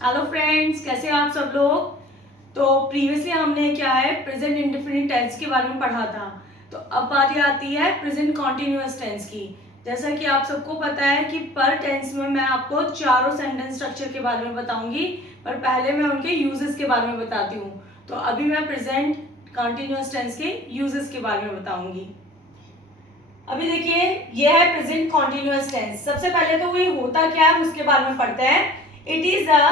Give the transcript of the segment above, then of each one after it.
Hello friends, कैसे हैं आप सब लोग। तो प्रीवियसली हमने क्या है प्रेजेंट इंडेफिनिट टेंस के बारे में पढ़ा था। तो अब बारी आती है प्रेजेंट कॉन्टिन्यूअस टेंस की। जैसा कि आप सबको पता है कि पर टेंस में मैं आपको चारों सेंटेंस स्ट्रक्चर के बारे में बताऊंगी, पर पहले मैं उनके यूजेस के बारे में बताती हूँ। तो अभी मैं प्रेजेंट कॉन्टिन्यूअस टेंस के यूजेस के बारे में बताऊंगी। अभी देखिए, ये है प्रेजेंट कॉन्टिन्यूअस टेंस। सबसे पहले तो ये होता क्या है उसके बारे में पढ़ते हैं। It is a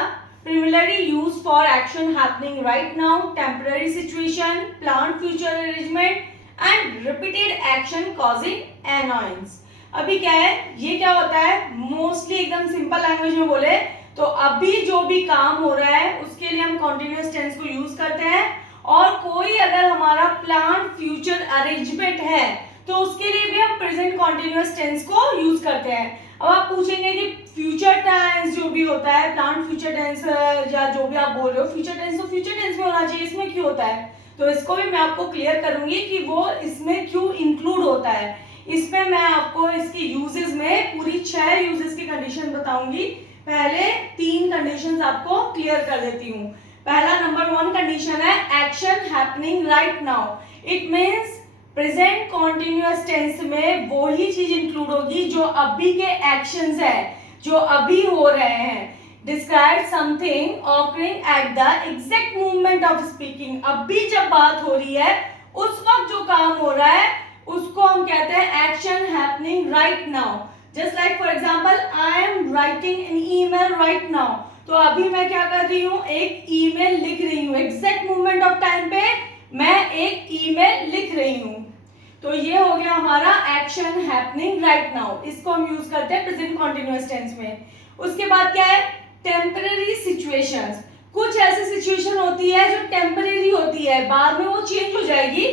primarily used for action happening right now, temporary situation, planned future arrangement and repeated action causing annoyance। अभी क्या है, ये क्या होता है, मोस्टली एकदम सिंपल लैंग्वेज में बोले तो अभी जो भी काम हो रहा है उसके लिए हम कॉन्टिन्यूअस टेंस को यूज करते हैं। और कोई अगर हमारा प्लान फ्यूचर अरेंजमेंट है तो उसके लिए भी हम प्रेजेंट कॉन्टिन्यूअस टेंस को यूज करते हैं। अब आप पूछेंगे कि फ्यूचर टेंस जो भी होता है, प्लान फ्यूचर टेंस या जो भी आप बोल रहे हो फ्यूचर टेंस, तो फ्यूचर टेंस में होना चाहिए, इसमें क्यों होता है। तो इसको भी मैं आपको क्लियर करूंगी कि वो इसमें क्यों इंक्लूड होता है। इसमें मैं आपको इसके यूजेस में पूरी 6 यूजेस की कंडीशन बताऊंगी। पहले 3 कंडीशंस आपको क्लियर कर देती हूँ। पहला नंबर 1 कंडीशन है action happening right now. It means present continuous tense में वो ही चीज इंक्लूड होगी जो अभी के एक्शंस है, जो अभी हो रहे हैं। Describe something occurring at the exact movement of speaking. अभी जब बात हो रही है उस वक्त जो काम हो रहा है उसको हम कहते हैं action happening right now. Just like for example, I am writing an email right now. तो अभी मैं क्या कर रही हूँ, एक ईमेल लिख रही हूँ। एग्जैक्ट मूवमेंट ऑफ टाइम पे मैं एक ईमेल लिख रही हूँ। तो ये हो गया हमारा एक्शन हैपनिंग राइट नाउ। इसको हम यूज करते हैं प्रेजेंट कॉन्टिन्यूअस टेंस में। उसके बाद क्या है, टेम्पररी सिचुएशंस। कुछ ऐसी सिचुएशन होती है जो टेम्पररी होती है, बाद में वो चेंज हो जाएगी,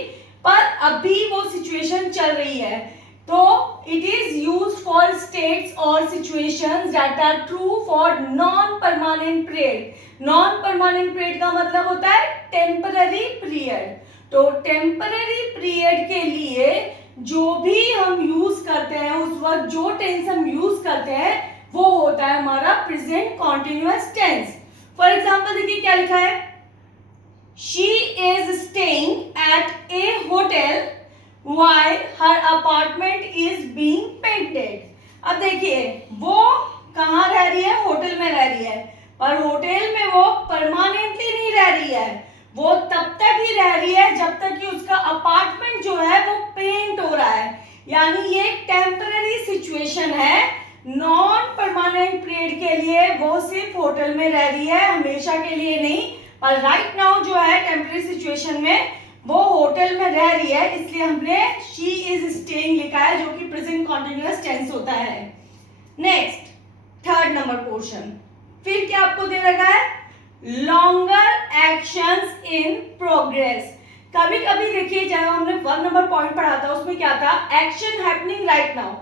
पर अभी वो सिचुएशन चल रही है। तो it is used for states और situations that are true for non permanent period. Non permanent period का मतलब होता है टेम्पररी पीरियड। तो टेम्पररी पीरियड के लिए जो भी हम यूज करते हैं, उस वक्त जो टेंस हम यूज करते हैं वो होता है हमारा present continuous tense. For example देखिए क्या लिखा है, she is staying at a hotel while her apartment is being painted. अब देखिए वो कहाँ रह रही है, होटल में रह रही है, पर होटल में वो परमानेंटली नहीं रह रही है। वो तब तक ही रह रही है जब तक कि उसका अपार्टमेंट जो है वो पेंट हो रहा है। यानी ये टेम्पररी सिचुएशन है, नॉन परमानेंट पीरियड के लिए वो सिर्फ होटल में रह रही है, हमेशा के लिए नहीं। और राइट नाउ जो है टेम्पररी सिचुएशन में वो होटल में रह रही है, इसलिए हमने शी इज स्टेइंग लिखा है जो कि प्रेजेंट कॉन्टिन्यूअस टेंस होता है। नेक्स्ट, थर्ड नंबर पोर्शन, फिर क्या आपको दे रखा है, लॉन्गर एक्शंस इन प्रोग्रेस। कभी कभी देखिए, जब हमने 1 नंबर पॉइंट पढ़ा था उसमें क्या था, एक्शन हैपनिंग राइट नाउ।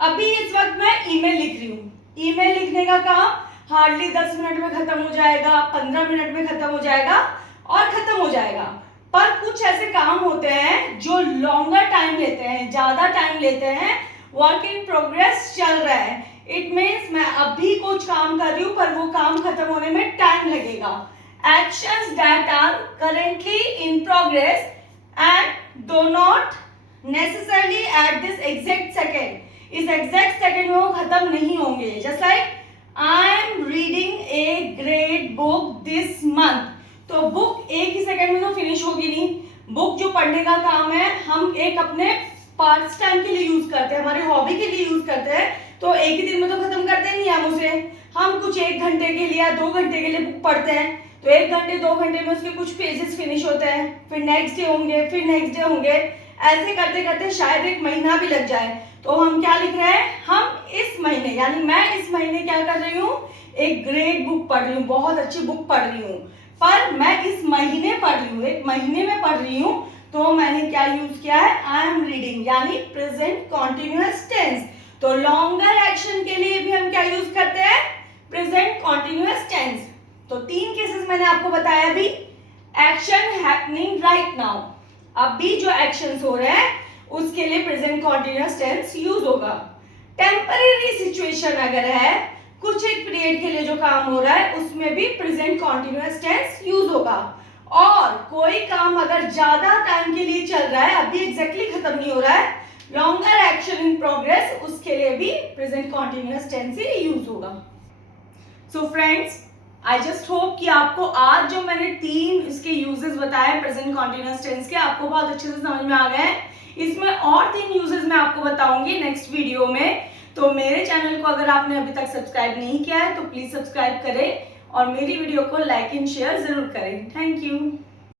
अभी इस वक्त मैं ईमेल लिख रही हूँ। ईमेल लिखने का काम हार्डली 10 मिनट में खत्म हो जाएगा, 15 मिनट में खत्म हो जाएगा और खत्म हो जाएगा। पर कुछ ऐसे काम होते हैं जो लॉन्गर टाइम लेते हैं, ज्यादा टाइम लेते हैं, वर्क इन प्रोग्रेस चल रहा है। इट मीन्स मैं अभी कुछ काम कर रही हूँ पर वो काम खत्म होने में टाइम लगेगा। Actions that are currently in progress and do not necessarily at this exact second. इस एग्जैक्ट सेकेंड में वो खत्म नहीं होंगे। Just like I am reading a great book this month. तो बुक एक ही सेकेंड में तो फिनिश होगी नहीं। बुक जो पढ़ने का काम है हम एक अपने पार्ट्स टाइम के लिए यूज करते हैं, हमारे हॉबी के लिए यूज करते हैं, तो एक ही दिन में तो खत्म करते नहीं हम उसे। हम कुछ 1 घंटे के लिए या 2 घंटे के लिए बुक पढ़ते हैं, तो 1 घंटे 2 घंटे में उसके कुछ पेजेस फिनिश होते हैं, फिर नेक्स्ट डे होंगे, फिर नेक्स्ट डे होंगे, ऐसे करते करते शायद 1 महीना भी लग जाए। तो हम क्या लिख रहे हैं, हम इस महीने यानी मैं इस महीने क्या कर रही हूँ, एक ग्रेट बुक पढ़ रही हूँ, बहुत अच्छी बुक पढ़ रही हूँ, पर मैं इस महीने पढ़ रही हूँ, 1 महीने में पढ़ रही हूँ। तो मैंने क्या यूज किया है, आई एम रीडिंग, यानी प्रेजेंट कॉन्टिन्यूअस टेंस। तो लॉन्गर एक्शन के लिए भी हम क्या यूज करते हैं, प्रेजेंट कॉन्टिन्यूअस टेंस। तो 3 केसेस मैंने आपको बताया अभी। एक्शन हैपनिंग राइट नाउ, अभी जो एक्शंस हो रहे हैं उसके लिए प्रेजेंट कॉन्टिन्यूअस टेंस यूज होगा। टेम्पररी सिचुएशन अगर है कुछ एक पीरियड के लिए जो काम हो रहा है उसमें भी प्रेजेंट कॉन्टिन्यूअस टेंस यूज होगा। और कोई काम अगर ज्यादा टाइम के लिए चल रहा है, अभी एग्जैक्टली खत्म नहीं हो रहा है, लॉन्गर एक्शन इन प्रोग्रेस, उसके लिए भी प्रेजेंट कॉन्टिन्यूअस टेंस ही यूज होगा। So friends, I just hope कि आपको आज जो मैंने 3 इसके यूजेस बताए प्रेजेंट कॉन्टिन्यूअस टेंस के, आपको बहुत अच्छे से समझ में आ गए हैं। इसमें और 3 यूजेस मैं आपको बताऊंगी नेक्स्ट वीडियो में। तो मेरे चैनल को अगर आपने अभी तक सब्सक्राइब नहीं किया है तो प्लीज सब्सक्राइब करें और मेरी वीडियो को लाइक एंड शेयर जरूर करें। Thank you.